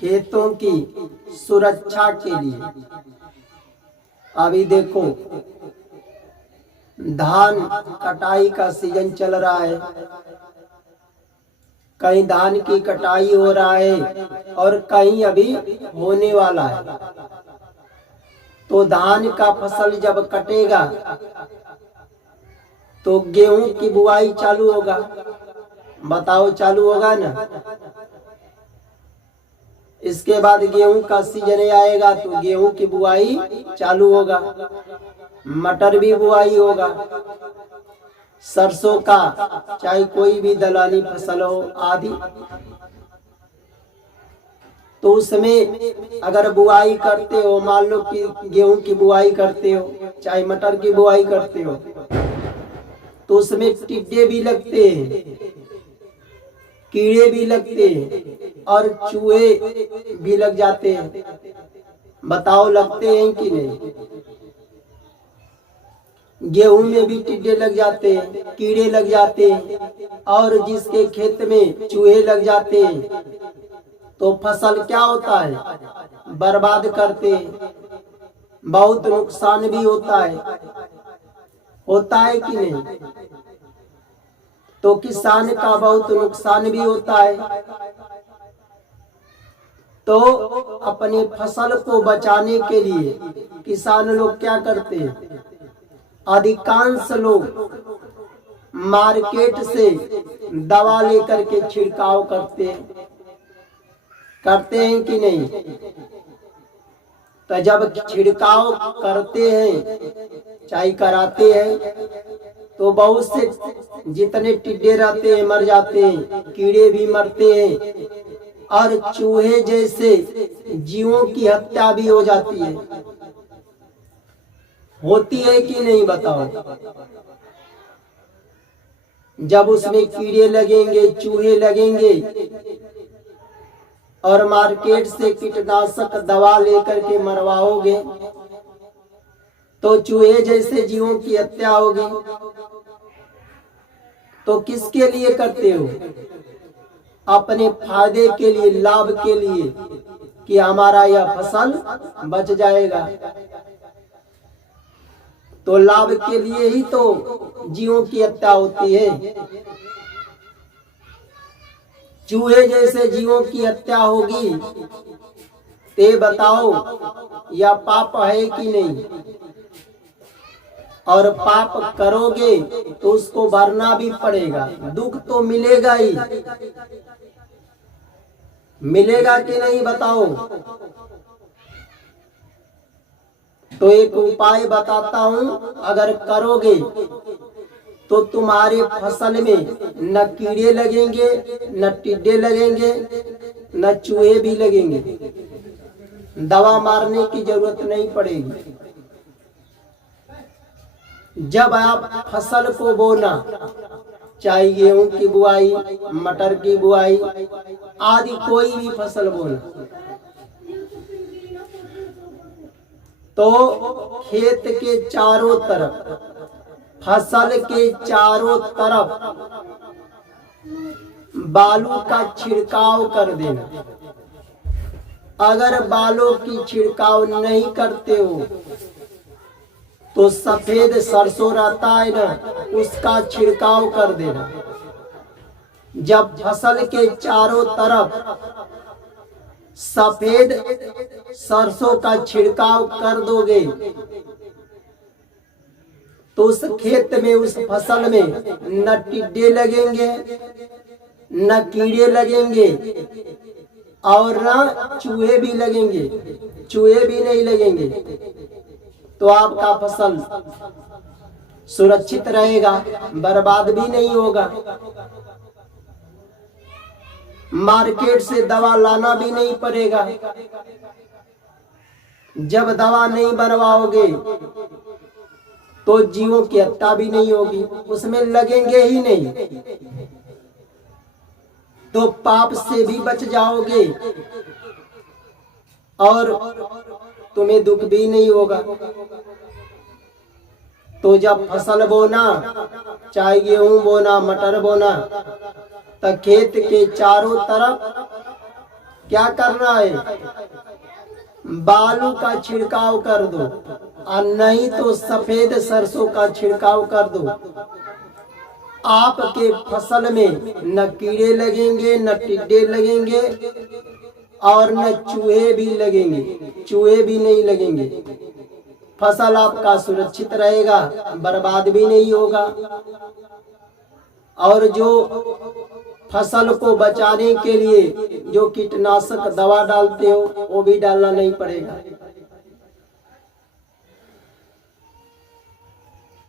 खेतों की सुरक्षा के लिए। अभी देखो धान कटाई का सीजन चल रहा है, कहीं धान की कटाई हो रहा है और कहीं अभी होने वाला है। तो धान का फसल जब कटेगा तो गेहूं की बुआई चालू होगा। बताओ चालू होगा ना। इसके बाद गेहूं का सीजन आएगा तो गेहूं की बुआई चालू होगा, मटर भी बुआई होगा, सरसों का चाहे कोई भी दलहनी फसल हो आदि। तो उसमें अगर बुआई करते हो, मान लो कि गेहूं की बुआई करते हो चाहे मटर की बुआई करते हो, तो उसमें टिड्डे भी लगते हैं, कीड़े भी लगते हैं और चूहे भी लग जाते हैं। बताओ लगते हैं कि नहीं। गेहूं में भी टिड्डे लग जाते हैं, कीड़े लग जाते हैं और जिसके खेत में चूहे लग जाते हैं तो फसल क्या होता है, बर्बाद करते हैं, बहुत नुकसान भी होता है कि नहीं। तो किसान का बहुत नुकसान भी होता है। तो अपने फसल को बचाने के लिए किसान लोग क्या करते हैं, अधिकांश लोग मार्केट से दवा लेकर के छिड़काव करते हैं कि नहीं। तो जब छिड़काव करते हैं चाहे कराते हैं तो बहुत से जितने टिड्डे रहते हैं मर जाते हैं, कीड़े भी मरते हैं और चूहे जैसे जीवों की हत्या भी हो जाती है। होती है कि नहीं बताओ। जब उसमें कीड़े लगेंगे, चूहे लगेंगे और मार्केट से कीटनाशक दवा लेकर के मरवाओगे तो चूहे जैसे जीवों की हत्या होगी। तो किसके लिए करते हो, अपने फायदे के लिए, लाभ के लिए कि हमारा यह फसल बच जाएगा। तो लाभ के लिए ही तो जीवों की हत्या होती है। चूहे जैसे जीवों की हत्या होगी ते बताओ यह पाप है कि नहीं। और पाप करोगे तो उसको भरना भी पड़ेगा, दुख तो मिलेगा ही, मिलेगा कि नहीं बताओ। तो एक उपाय बताता हूं, अगर करोगे तो तुम्हारे फसल में न कीड़े लगेंगे, न टिड्डे लगेंगे, न चूहे भी लगेंगे, दवा मारने की जरूरत नहीं पड़ेगी। जब आप फसल को बोना, चाहे गेहूं की बुआई, मटर की बुआई आदि कोई भी फसल बोना, तो खेत के चारों तरफ, फसल के चारों तरफ बालू का छिड़काव कर देना। अगर बालों की छिड़काव नहीं करते हो तो सफेद सरसों रहता है ना, उसका छिड़काव कर देना। जब फसल के चारों तरफ सफेद सरसों का छिड़काव कर दोगे तो उस खेत में, उस फसल में न टिड्डे लगेंगे, न कीड़े लगेंगे और न चूहे भी लगेंगे, चूहे भी नहीं लगेंगे। तो आपका फसल सुरक्षित रहेगा, बर्बाद भी नहीं होगा। मार्केट से दवा लाना भी नहीं पड़ेगा। जब दवा नहीं बनवाओगे तो जीवों की हत्या भी नहीं होगी, उसमें लगेंगे ही नहीं, तो पाप से भी बच जाओगे और तुम्हें दुख भी नहीं होगा। तो जब फसल बोना, चाहे गेहूं बोना, मटर बोना, तो खेत के चारों तरफ क्या करना है, बालू का छिड़काव कर दो, और नहीं तो सफेद सरसों का छिड़काव कर दो। आपके फसल में न कीड़े लगेंगे, न टिड्डे लगेंगे, और न चूहे भी लगेंगे, चूहे भी नहीं लगेंगे। फसल आपका सुरक्षित रहेगा, बर्बाद भी नहीं होगा। और जो फसल को बचाने के लिए जो कीटनाशक दवा डालते हो वो भी डालना नहीं पड़ेगा।